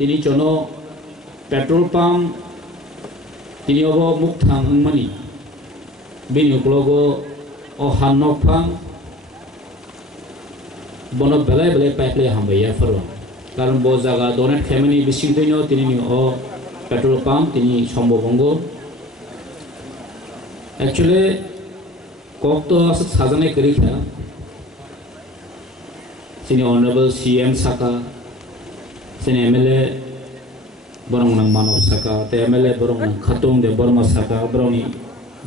তিনি জন petrol pump তিনি of মুখ থাংমানি বিনি উকলগো ও হান্নক ফাং বন বেলায় বেলায় পাইপলে হামবাইয়া ফরো কারণ ব জায়গা ডোনেট খেমানি বেশি দইনো তিনি ও पेट्रोल पाम्प তিনি সম্ভবঙ্গ एक्चुअली कक तो साजाने करीखा सिनी ऑनरेबल सीएम साका सिनी एमएलए बरंग नंग मानव साका ते एमएलए बरंग नंग खतुंग दे बर्मा साका बरंगी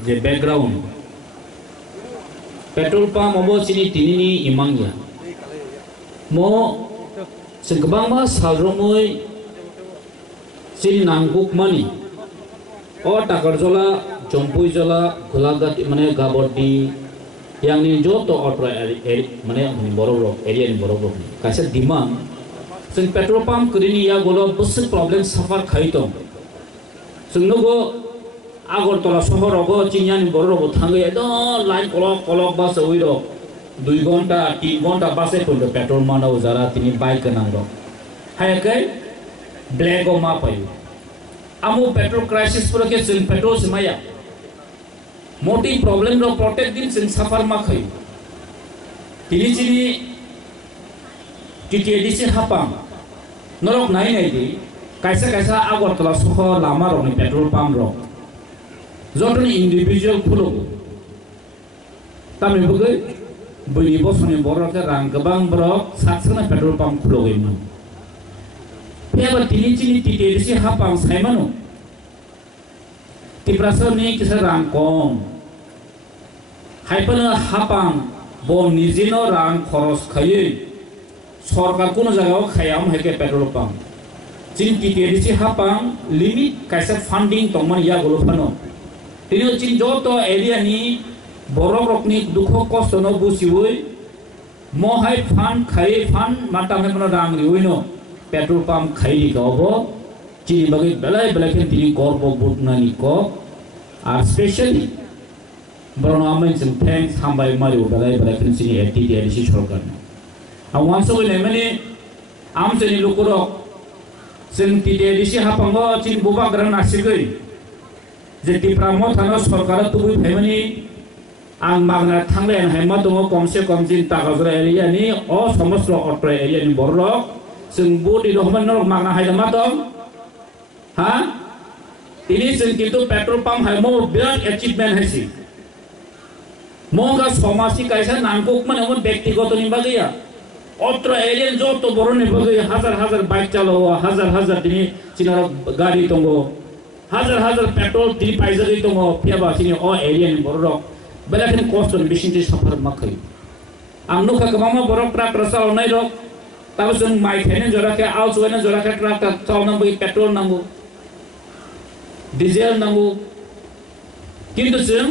जे बैकग्राउंड पेट्रोल पंप अबो सिनी तिनिनी इमांगिया मो सिंगबांगमा सालरोमोय सिनी नांगुक मानी और टाकरजला चम्पुई जला गोलाघाट माने गाबर्डी यांनि जो तो अट्रा माने बरोबर एरिया नि बरोबर कासे डिमांड जों पेट्रोल पंप करिनि या गलो बस प्रॉब्लम सफर खाइतो जोंनोगो आगरतला शहरावगो चिनियानि बरोबर थांगे एकदम लाइन कलक कलक बास ओइरो 2 घंटा 3 घंटा बासे फुल पेट्रोल मानाव जारा तिनि बाइक नांगो हायकै ब्लैक मा पायो आमो पेट्रोल क्राइसिस पर के जों पेट्रोल समाया मोटी प्रॉब्लम रो प्रोटेक्ट दिन जों सफर मा खै तिनि चिनि टीटीडीसी हापाम नरक नाय नाय दि कायसा कायसा आगरतला सहर लामा रो पेट्रोल पंप रो जटनि इंडिविजुअल खुलो तामे बगै बैनि बसनि बरके रां गोबां ब्रक सातसना पेट्रोल पंप खुलो गयमोन फेबा तिनि चिनि टीटीडीसी हापाम सायमानो तिब्रासनि किसा रां कम हाइपनो हापां ब निजिनो रां खरस खायै सरकार कोनो जायगायाव खायाम हायके पेट्रोल पंप चिन टीटीडीसी हापां लिमिट कायसा फंडिंग तंगमन या गलफानो तिनि चिन जतो एरियानि बरक रकनि दुख कष्ट न बुसिवै मोहाय फान खायै फान माता हेमनो रां रिवैनो पेट्रोल पंप खायि गावबो चिनि बागै बेलाय बेलाय तिनि गर्व बुटनानि को आर स्पेशली बरनो आमेन जों थैंक्स हामबाय मारियो बेलाय बेलाय चिनि टीटीडीसी सरकार आ वानसो गय माने आम जोंनि लोकरो जों टीटीडीसी हापांगो चिनि बुबा ग्रान नासिगै जे तिप्रामो थानो सरकार तुबुय फायमानि आं मागना थांले हायमा दङ कमसे कम जिन तागाजरा एरियानि अ समस्त अट्रा एरियानि बरलक जों बडि रहमान मागना हायदा मा दं हा ini sengkitu petrol pump hai mau bilang achievement hai sih mau ga somasi kaisa nangkuk mana mau ব্যক্তিগত নি bagaya otra alien jo to boro ni bagaya hazar bike chalo hazar dini chinar gari tongo hazar petrol dini paisa gi tongo piaba sini o alien boro bela kini cost ni bishin ti safar makai amno ka mama boro truck rasal nai rok tabu jeng mai khene jora ke out wena jora ke truck ta chaw nang bagi petrol nango diesel नांगौ किंतु जों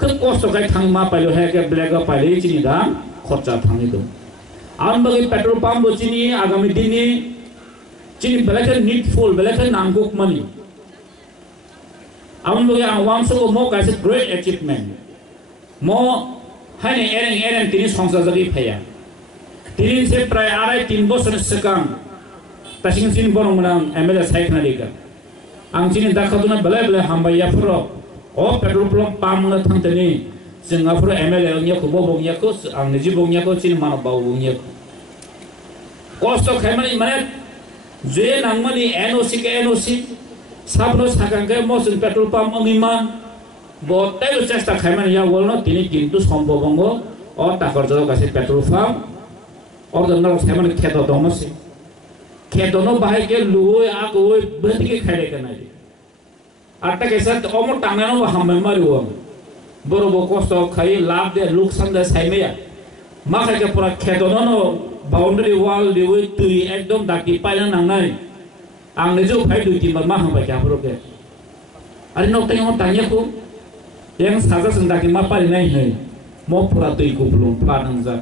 खोब कष्ट गाय थां मा pilo है के black पाइले चिनि दा खर्चा थांनि दं आं बगै पेट्रोल पंप चिनि आगामी दिननि चिनि बेलेक नीडफुल बेलेक नांगौ मानि आं बगै आं वामसो मो कासे ग्रेट अचीवमेंट मो हाने एरें तिनि संसार जगै फाया तिनि से प्राय 2.5-3 बोसोर सिगां तासिं चिनि बरंमोन आं एमएलए सायखना दिगा आं चिनि दाखादुना बेलाय बेलाय हामबायाफोर अ पेट्रोल पंप न थांतनि जोंहाफोर एमएलए नियाखौ बबंनियाखौ आं निजि बंनियाखौ चिनि मानव बावनियाखौ कष्ट खायमानि माने जे नांमानि एनओसी के एनओसी साबनो सागांगे मसुन पेट्रोल पंप अंगिमान बटाइलो चेष्टा खायमानि या वलनो तिनि किन्तु सम्भवंग अ टाकरजो गासे पेट्रोल पंप और दंगल खायमानि खेतो दमसि खेतोनो बाहाय के लुय आगोय बथिके खायले कनाय आटा कैसा अमो टांगानो हामबाय मारियो बरोबो कष्ट खाय लाभ दे लुकसान दे सायमेया मा खायके पुरा खेतोनो बाउंड्री वाल दिवै तुइ एकदम दाकि पायना नांनाय आं निजो फाय दुइ तिन मा हामबाय खाफोरके आरो नक्ताय अ टांगियाखौ yang साजा जों दाकि मा पारिनाय नै म पुरा तुइ को ब्लुम प्लानंजा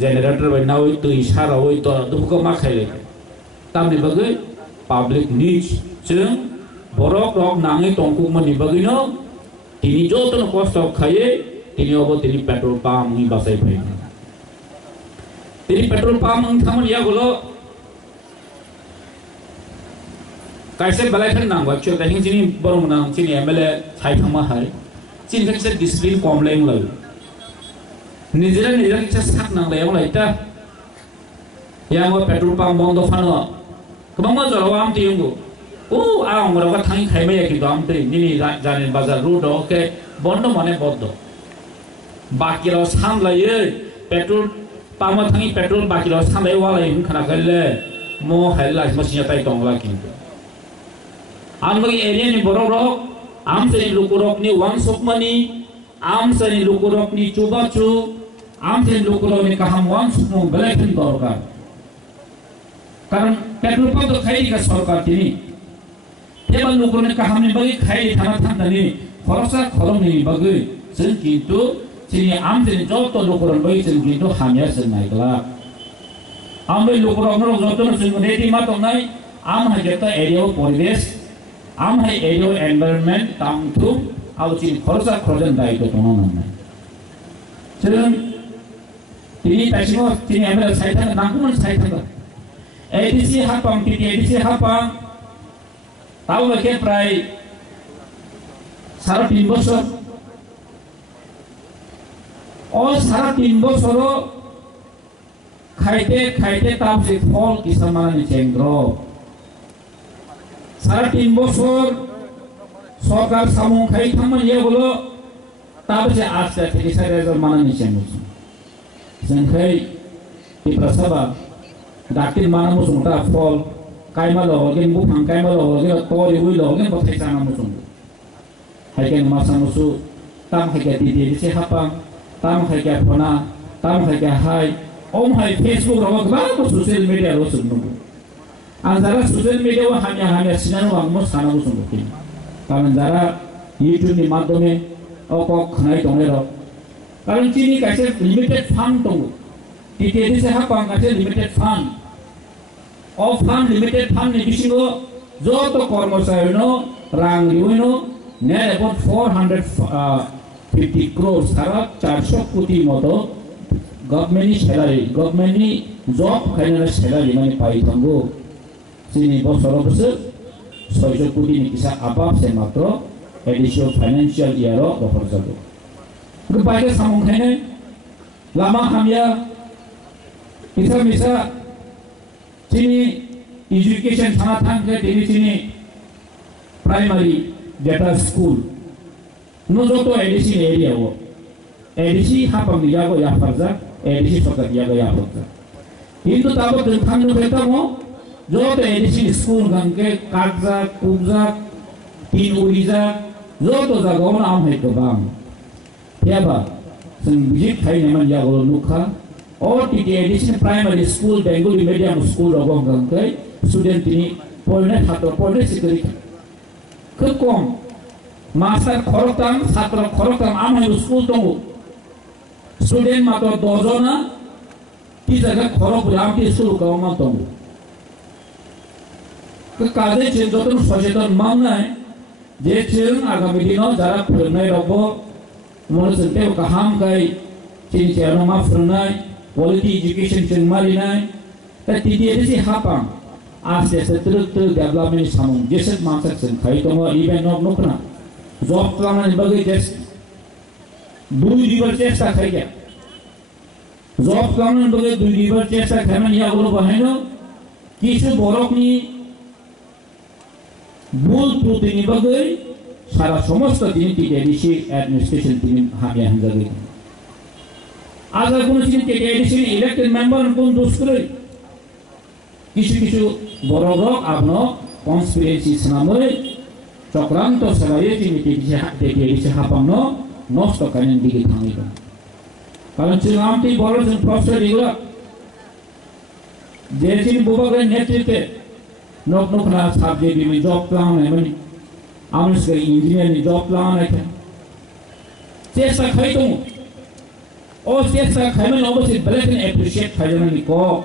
जेनेरेटर बाय नावै तुइ सारावै तो दुखो मा खायले तामनि बगै पब्लिक नीड्स जों बरक रक नाङै टंकु मनि बगैनो तिनि जतन कष्ट खायै तिनि अब तिनि पेट्रोल पंप नि बासाय फै तिनि पेट्रोल पंप थामन या गलो kaise balai kan nang actually dahin sini borong nang sini MLA thai thama hai sini kaise discipline kom leng lai nijera kaise sak nang leng lai ta yang petrol pump bondo phano kabang ma jolo am ti yungu ang ro ka thang khai mai ki dam tri nini jane bazar road ke bondo mane boddo baki ro sam lai petrol pump thangi petrol baki ro sam lai wala in khana galle mo haila mo sinya tai tong la kintu am bagi area ni borok am se lukurok ni wang sokmani am se lukurok ni chubachu am se lukurok ni kaham wang sukmu belakin dorkar karon petrol pump to khai ka sarkar tini tebal lukurok ni kaham ni bagi khai thana thandani khorosa khorom ni bagi sen kintu sini am se joto lukurok bagi sen kintu hamya sen naikla am bagi lukurok no joto no sen reti ma to nai am ha jeta area poribesh am hai area environment tam thu au chin khorosa khoron dai to tono na chen tini pasimo tini amel sai thang nangkuman sai thang ADC hapang tini ADC hapang tau ke prai sara 3 বছর o sara 3 বছর খাইতে তাপ se ফল কিসামান ni chendro সারা 3 বছর সরকার সামং খাই থামান এগুলো তারপরে আস্তে থেকে সারা মানা নিচে মুছ সংখাই তি প্রসবা ডাক্তার মানা মুছ মোটা ফল কাইমা লগেন বু ফাং কাইমা লগেন তরি হুই লগেন বথাই জানা মুছ হাইকেন মাসা মুছ তাম হাইকে তি দিছে হাপাং তাম হাইকে ফনা তাম হাইকে high om hai Facebook ro ba ko social media ro sunu Antara sosial media hanya sinan wang mo sana mo sungguh. Kalau antara YouTube ni maddome okok khanai tongero. Kalau cini kaise limited fund tongu. Titi se hapang kaise limited fund. Of fund limited fund ni bisingo joto kormosari no rang riuno ne about 450 crores sara 400 koti moto government salary government ni job khaina salary mane pai thango. Sini বছর 600 কোটি নিকিসা আপাপ সে মাত্র additional financial ইয়ার দখল যাবে বাইরে সামং খাইনে Lama হামিয়া Misa চিনি education থানা থাকলে চিনি প্রাইমারি যেটা স্কুল নজত এডিসি এরিয়া ও এডিসি হাপাং ইয়াগো ইয়াফারজা এডিসি সরকার ইয়াগো ইয়াফারজা কিন্তু তাবো থামনো বেতামো joto edisi school gangke kakza kubza tin uriza joto jagona am hai to bam yaba sing bijit khai neman ya golo nukha or ti edisi primary school bengali medium school rogong gangke student tini polne chhatro polne sikari kom master khorotam chhatro khorotam am hai school tongo student matro 10 jona ti jaga khorok am ti school kawma tongo কাজে যতন সচেতন মামলায় যে ছেলে আগামী দিনও যারা ফেরনাই রব মনে চলতে কাহাম গাই চিন চেয়ারো মা ফেরনাই কোয়ালিটি এডুকেশন চেন মারি নাই তাই তিদিয়ে দিছি হাপাম আস্তে আস্তে তুরুত ডেভেলপমেন্ট সামং যেসব মানসাক চেন খাই তো ইভেন্ট নক নকনা জব প্লান বগে জেস দুই দিবার চেষ্টা খাই গে জব প্লান বগে দুই দিবার চেষ্টা খাইমান ইয়াগুলো বাহাইনো কিছু বরকনি ভুল ত্রুটি বাগৈ সারা সমস্ত দিন টিডিসি অ্যাডমিনিস্ট্রেশন টিম হামিয়া হামজাগে আজ আর কোন চিনি টিডিসি ইলেক্টেড মেম্বার কোন দোষ করে কিছু বড় বড় আপনো কনস্পিরেসি নামে চক্রান্ত চালায়ে চিনি টিডিসি হাপানো নষ্ট কানেন দিকে থামিব কারণ চিনামটি বড় প্রফেসর এগুলা যে চিনি বুবাগের নেতৃত্বে nok na subject ni job plan ni amul se engineer ni job plan ai chesta khai to o chesta khai man obviously balatin appreciate khai jana ni ko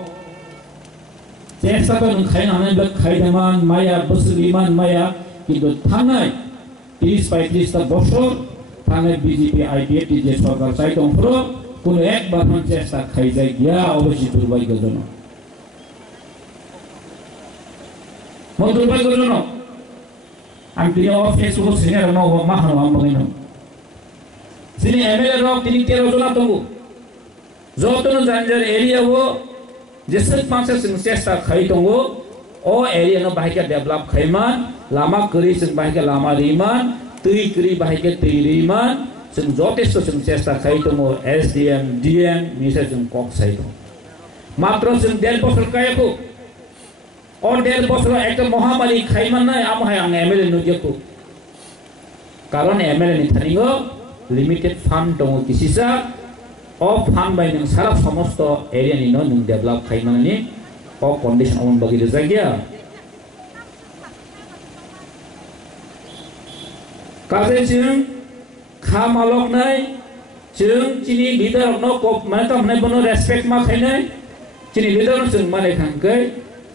chesta ko khai na na khai daman maya busliman maya কিন্তু থানায় 30-35 টা বছর থানায় BJP IPF যে সরকার চাইতো কোন একবার চেষ্টা খাই যায় গিয়া অবশ্যই দুর্ভাগ্যজনক দুর্ভাগ্যজনক ang tini Facebook sini no ma hano am bagino sini MLA rok tini 13 jona tongo jotno janjar area wo jesel pansa sing chesta khai tongo o area no bahike develop khaiman lama kuri sing bahike lama riman tui kuri bahike tui riman sing jotesto sing chesta khai tongo SDM DM misa sing kok sai tongo matro sing 1.5 বছর kayako o 1.5 বছর ekta mohamari khaiman nai am hai ang MLA no jeko karon MLA ni thaningo limited fund tongo kisisa o fund by nang sarap samosto area ni no nung develop khaiman ni o condition on bagi jagya kaje jing khamalok nai jing chini leader no kop manam nai bono respect ma khainai chini leader jing mane khangkai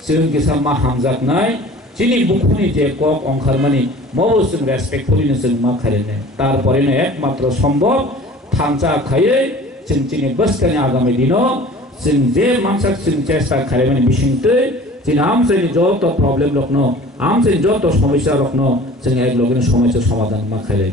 jing kisa ma hamjak nai chini bukhuni je kok ongkharmani mobo jing respectfully jing ma khainai tar pore na ekmatro সম্ভব thangcha khaye jing chini baskani agami dino jing je mansak jing chesta khaimani bisingte jing amseni joto problem lokno amseni joto সমস্যা রকনো jing ek login সমস্যা সমাধান ma khailai